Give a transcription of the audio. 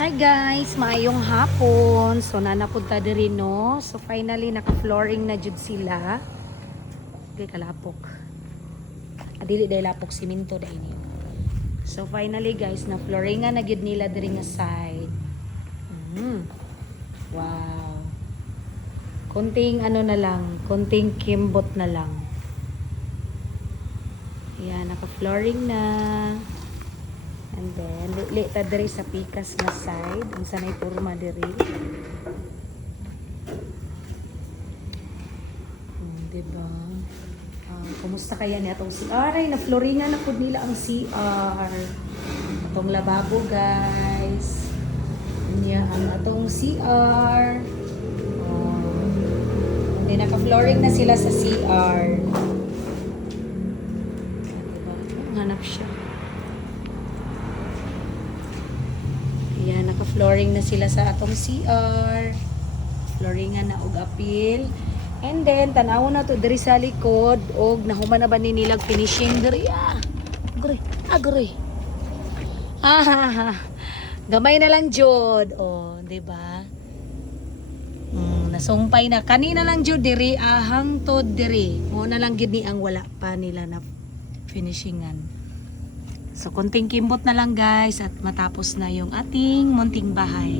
Hi guys, maayong hapon. So nanapunta diri no. So finally naka-flooring na jud sila. Okay, kalapok. Adili day lapok siminto day niyo. So finally guys, na flooringan na gyud nila diri nga side. Wow. Konting ano na lang, konting kimbot na lang. Ayan, naka-flooring na. And then, ta diri sa pikas na side. Ang sanay purma diri. Diba? Kumusta kaya ni atong CR? Ay, na-flooringan na po nila ang CR. Atong lababo, guys. Niya ang atong CR. Hindi, naka-flooring na sila sa CR. Diba? Hanap siya. Ayan, naka-flooring na sila sa atong CR. Flooringan na og apil. And then, tanaw na to diri sa likod. Og nahuman na ba ni nilag finishing diri? Agre, agre. Gamay na lang jud. Oh, di ba? Nasumpay na. Kanina lang jud diri, hangtod diri. Mo na lang gid ni ang wala pa nila na finishingan. So, konting kimbot na lang guys at matapos na yung ating munting bahay.